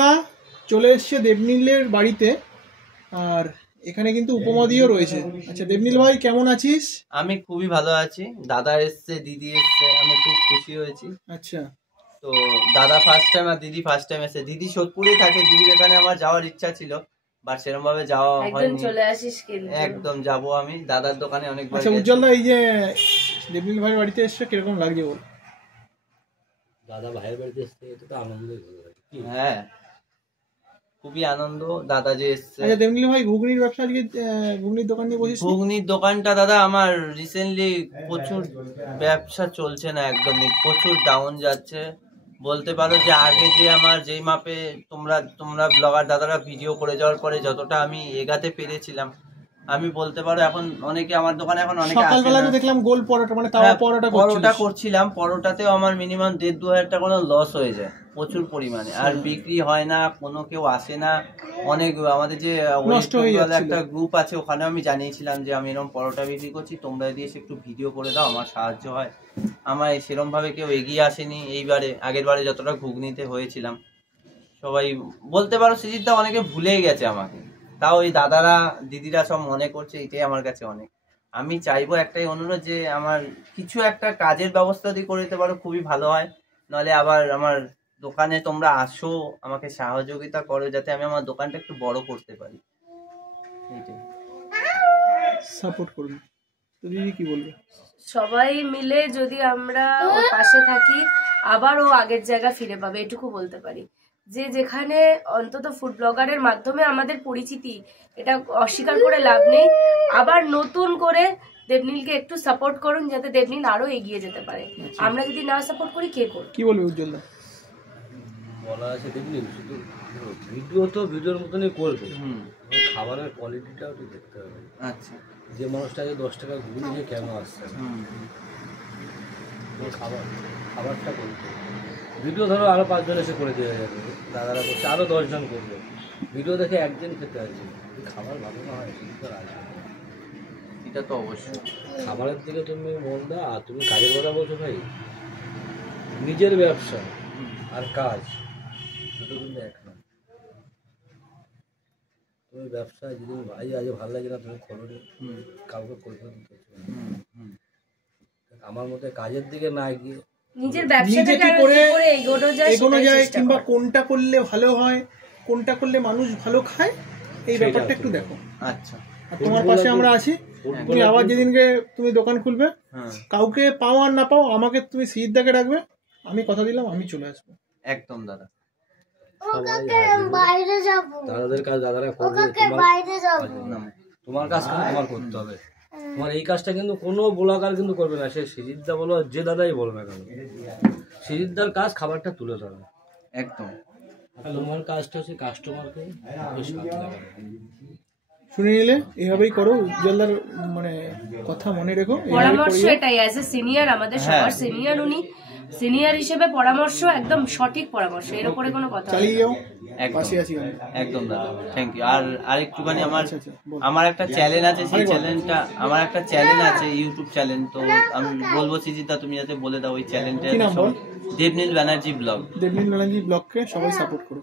দা চলে এসছে দেবনীলের বাড়িতে, আর এখানে কিন্তু উপমাদিও রয়েছে। আচ্ছা দেবনীল ভাই কেমন আছিস? আমি খুবই ভালো আছি। দাদা এসছে, দিদি এসছে, আমি খুব খুশি হয়েছি। আচ্ছা, তো দাদা ফার্স্ট টাইম আর দিদি ফার্স্ট টাইম এসে। দিদি সোদপুরেই থাকে, দিদির এখানে আমার যাওয়ার ইচ্ছা ছিল, বাট সেরকম ভাবে যাওয়া হয়নি। চলে আসিস কিন্তু একদম যাবো আমি দাদার দোকানে অনেকবার। আচ্ছা উজ্জ্বল দা, এই যে দেবনীল ভাইয়ের বাড়িতে এসছে কিরকম লাগছে বল? দাদা ভাইয়ের বাড়িতে এসছে, এটা তো আনন্দই হলো। হ্যাঁ, খুবই আনন্দ দাদা যে এসছে। আচ্ছা দেবনীল ভাই, ঘুগনির ব্যবসা আজকে ঘুগনির দোকান নিয়ে বসেছিস? ঘুগনির দোকানটা দাদা আমার রিসেন্টলি প্রচুর ব্যবসা চলছে না, একদমই প্রচুর ডাউন যাচ্ছে। বলতে পারো যে আগে যে আমার যেই মাপে তোমরা ব্লগার দাদারা ভিডিও করে যাওয়ার পরে যতটা আমি এগাতে পেরেছিলাম, আমি বলতে পারো এখন অনেকে আমার দোকানে এখন অনেকে সকালবেলা তো দেখলাম গোল পরোটা, মানে তাওয়া পরোটা করছিলাম। পরোটাতেও আমার মিনিমাম 1.5-2 হাজার টাকা কোনো লস হয়ে যায় প্রচুর পরিমাণে, আর বিক্রি হয় না, কোনো কেউ আসে না। অনেক আমাদের যে একটা গ্রুপ আছে, ওখানেও আমি জানিয়েছিলাম যে আমি এরকম পরোটা বিক্রি করছি, তোমরা যদি এসে একটু ভিডিও করে দাও আমার সাহায্য হয়। আমার সেরকম ভাবে কেউ এগিয়ে আসেনি এইবারে। আগের বারে যতটা ঘুগনিতে হয়েছিলাম সবাই বলতে পারো সুজিতদা অনেকে ভুলেই গেছে আমাকে, তাও এই দাদারা দিদিরা সব মনে করছে, এটাই আমার কাছে অনেক। আমি চাইবো একটাই অনুরোধ, যে আমার কিছু একটা কাজের ব্যবস্থা যদি করে দিতে পারো খুবই ভালো হয়। নাহলে আবার আমার দোকানে তোমরা আসো, আমাকে সহযোগিতা করো, যাতে আমি আমার দোকানটা একটু বড় করতে পারি। এইটাই সাপোর্ট করবে। তো দিদি কি বলবে? সবাই মিলে যদি আমরা ওর পাশে থাকি, আবার ও আগের জায়গা ফিরে পাবে, এটুকু বলতে পারি। যে যেখানে অন্তত ফুড ব্লগারের মাধ্যমে আমাদের পরিচিতি, এটা অস্বীকার করে লাভ নেই। আবার নতুন করে দেবনীলকে একটু সাপোর্ট করুন, যাতে দেবনীল আরো এগিয়ে যেতে পারে। আমরা যদি না সাপোর্ট করি কে করবে? কি বলবে উজ্জ্বল দা? বলা আছে দেবনীল শুধু ভিডিও তো ভিডিওর মতনই করবে, খাবারের কোয়ালিটিটাও একটু দেখতে হবে। আচ্ছা, যে মানুষটাকে 10 টাকা ঘুরে নিয়ে কেন আসছে, খাবারটা করতে ভিডিও ধরো আরো 5 জন এসে করে দিয়ে যাবে, দাদারা করছে আরো 10 জন করবে, ভিডিও দেখে একদিন খেতে আসবে, খাবার ভালো না হয় সেটা আসবে। এটা তো অবশ্যই। খাবারের দিকে তুমি মন দাও। আর তুমি কাজের কথা বলছো ভাই, নিজের ব্যবসা আর কাজ দুটো কিন্তু এক না। তুমি ব্যবসায় যদি ভাই আজ ভালো লাগে না, তুমি খোলো নি, কাউকে করতে দিতে। আমার মতে কাজের দিকে না গিয়ে নিজের ব্যবসাটাকে এগোনো যায়, কিংবা কোনটা করলে ভালো হয়, কোনটা করলে মানুষ ভালো খায়, এই ব্যাপারটা একটু দেখো। আচ্ছা, তোমার পাশে আমরা আছি। তুমি আবার যেদিনকে তুমি দোকান খুলবে, কাউকে পাও আর না পাও, আমাকে তুমি সিদ্ধাকে রাখবে, আমি কথা দিলাম আমি চলে আসবো। একদম দাদা। দাদাদের কাজ দাদারা করবে, তোমার কাজ কিন্তু তোমার করতে হবে। তোমার এই কাজটা কিন্তু কোনো ব্লগার কিন্তু করবে না, সে সিজিতদা বলো যে দাদাই বলো না কেন, সিজিতদার কাজ খাবারটা তুলে ধরা। একদম। তোমার কাজটা হচ্ছে কাস্টমারকে শুনে নিলে, এভাবেই করো। উজ্জ্বলদার মানে কথা মনে রেখো, পরামর্শ এটাই। অ্যাজ এ সিনিয়র, আমাদের সবার সিনিয়র উনি, সিনিয়র হিসেবে পরামর্শ একদম সঠিক পরামর্শ, এর উপরে কোনো কথা চালিয়ে যাও। একদম দাদা, থ্যাংক ইউ। আর আরেকটুখানি আমার একটা চ্যানেল আছে, সেই চ্যানেলটা আমার একটা চ্যানেল আছে, ইউটিউব চ্যানেল। তো আমি বলবো সিজিতা তুমি যাতে বলে দাও ওই চ্যানেলটা। দেবনীল ব্যানার্জি ব্লগ। দেবনীল ব্যানার্জি ব্লগকে সবাই সাপোর্ট করো।